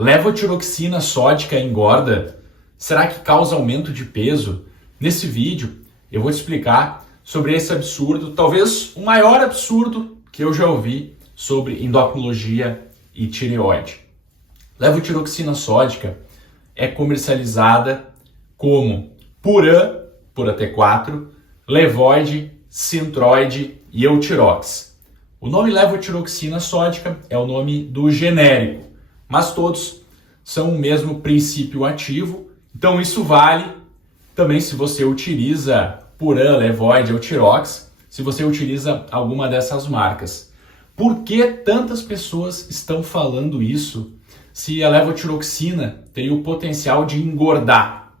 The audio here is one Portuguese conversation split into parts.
Levotiroxina sódica engorda? Será que causa aumento de peso? Nesse vídeo eu vou te explicar sobre esse absurdo, talvez o maior absurdo que eu já ouvi sobre endocrinologia e tireoide. Levotiroxina sódica é comercializada como Puran, Pura T4, Levoide, Synthroid e Eutirox. O nome levotiroxina sódica é o nome do genérico, mas todos são o mesmo princípio ativo, então isso vale também se você utiliza Puran, Levoide, Eutirox, se você utiliza alguma dessas marcas. Por que tantas pessoas estão falando isso se a levotiroxina teria o potencial de engordar?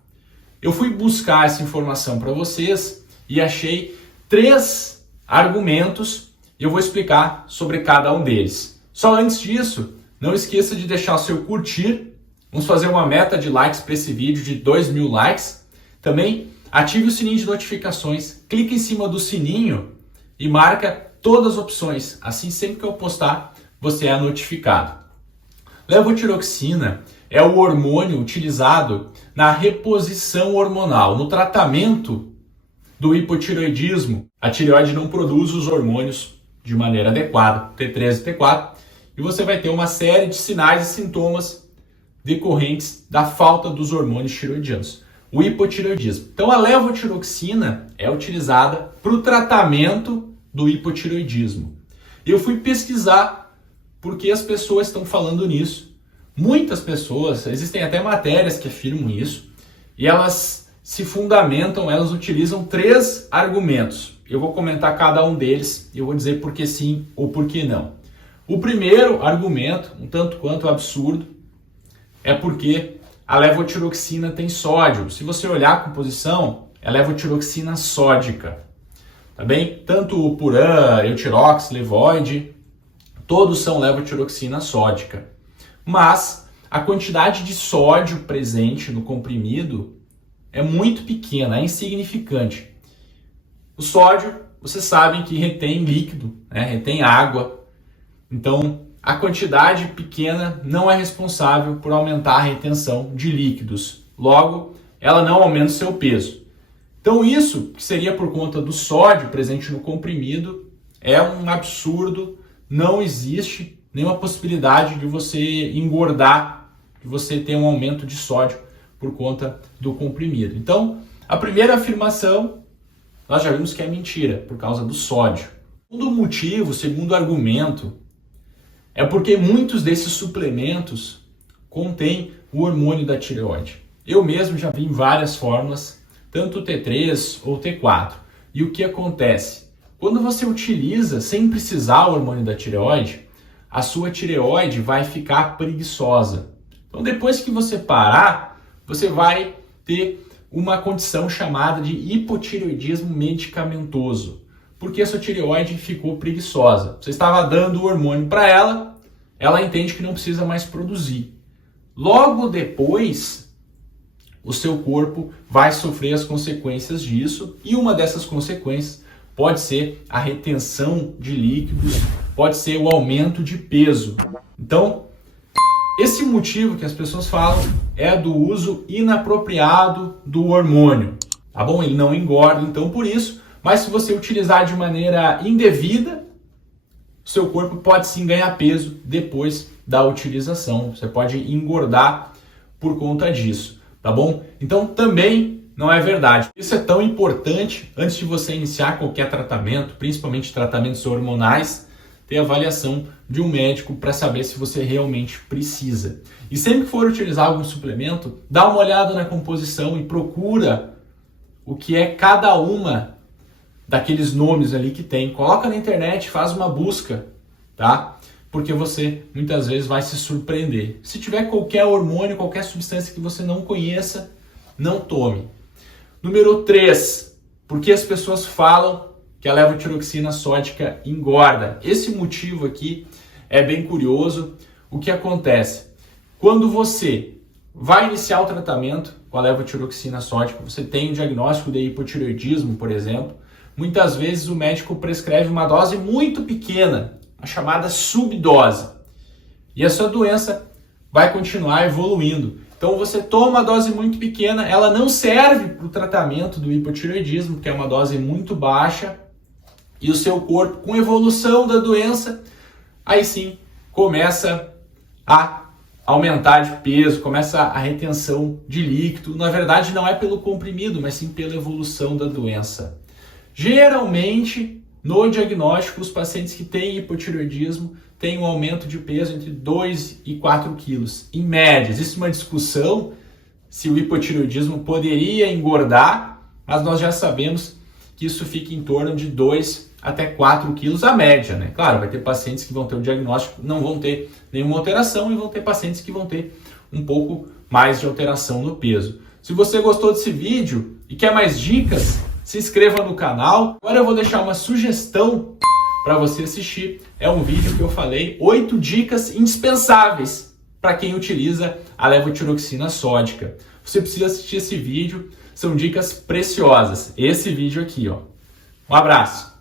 Eu fui buscar essa informação para vocês e achei 3 argumentos e eu vou explicar sobre cada um deles. Só antes disso, não esqueça de deixar o seu curtir. Vamos fazer uma meta de likes para esse vídeo de 2.000 likes. Também ative o sininho de notificações, clique em cima do sininho e marca todas as opções. Assim, sempre que eu postar, você é notificado. Levotiroxina é o hormônio utilizado na reposição hormonal, no tratamento do hipotireoidismo. A tireoide não produz os hormônios de maneira adequada, T3 e T4, e você vai ter uma série de sinais e sintomas decorrentes da falta dos hormônios tireoidianos, o hipotireoidismo. Então a levotiroxina é utilizada para o tratamento do hipotireoidismo. Eu fui pesquisar porque as pessoas estão falando nisso. Muitas pessoas, existem até matérias que afirmam isso, e elas se fundamentam, elas utilizam 3 argumentos. Eu vou comentar cada um deles e eu vou dizer por que sim ou por que não. O primeiro argumento, um tanto quanto absurdo, é porque a levotiroxina tem sódio. Se você olhar a composição, é levotiroxina sódica. Tá bem? Tanto o Puran, Eutirox, Levoide, todos são levotiroxina sódica. Mas a quantidade de sódio presente no comprimido é muito pequena, é insignificante. O sódio, vocês sabem que retém líquido, né? Retém água. Então, a quantidade pequena não é responsável por aumentar a retenção de líquidos. Logo, ela não aumenta o seu peso. Então, isso, que seria por conta do sódio presente no comprimido, é um absurdo. Não existe nenhuma possibilidade de você engordar, de você ter um aumento de sódio por conta do comprimido. Então, a primeira afirmação, nós já vimos que é mentira, por causa do sódio. O segundo motivo, o segundo argumento, é porque muitos desses suplementos contêm o hormônio da tireoide. Eu mesmo já vi em várias fórmulas, tanto T3 ou T4. E o que acontece? Quando você utiliza sem precisar o hormônio da tireoide, a sua tireoide vai ficar preguiçosa. Então depois que você parar, você vai ter uma condição chamada de hipotireoidismo medicamentoso. Porque a sua tireoide ficou preguiçosa. Você estava dando o hormônio para ela, ela entende que não precisa mais produzir. Logo depois, o seu corpo vai sofrer as consequências disso, e uma dessas consequências pode ser a retenção de líquidos, pode ser o aumento de peso. Então, esse motivo que as pessoas falam é do uso inapropriado do hormônio, tá bom? Ele não engorda, então por isso, mas se você utilizar de maneira indevida, seu corpo pode sim ganhar peso depois da utilização. Você pode engordar por conta disso, tá bom? Então também não é verdade. Isso é tão importante antes de você iniciar qualquer tratamento, principalmente tratamentos hormonais, ter avaliação de um médico para saber se você realmente precisa. E sempre que for utilizar algum suplemento, dá uma olhada na composição e procura o que é cada uma daqueles nomes ali que tem. Coloca na internet, faz uma busca, tá? Porque você muitas vezes vai se surpreender. Se tiver qualquer hormônio, qualquer substância que você não conheça, não tome. Número 3, porque as pessoas falam que a levotiroxina sódica engorda. Esse motivo aqui é bem curioso. O que acontece? Quando você vai iniciar o tratamento com a levotiroxina sódica, você tem um diagnóstico de hipotireoidismo, por exemplo, muitas vezes o médico prescreve uma dose muito pequena, a chamada subdose. E a sua doença vai continuar evoluindo. Então você toma uma dose muito pequena, ela não serve para o tratamento do hipotireoidismo, que é uma dose muito baixa, e o seu corpo, com evolução da doença, aí sim começa a aumentar de peso, começa a retenção de líquido. Na verdade não é pelo comprimido, mas sim pela evolução da doença. Geralmente, no diagnóstico, os pacientes que têm hipotireoidismo têm um aumento de peso entre 2 e 4 quilos. Em média, existe uma discussão se o hipotireoidismo poderia engordar, mas nós já sabemos que isso fica em torno de 2 até 4 quilos a média, né? Claro, vai ter pacientes que vão ter o diagnóstico, não vão ter nenhuma alteração, e vão ter pacientes que vão ter um pouco mais de alteração no peso. Se você gostou desse vídeo e quer mais dicas, se inscreva no canal. Agora eu vou deixar uma sugestão para você assistir. É um vídeo que eu falei 8 dicas indispensáveis para quem utiliza a levotiroxina sódica. Você precisa assistir esse vídeo, são dicas preciosas. Esse vídeo aqui, ó. Um abraço!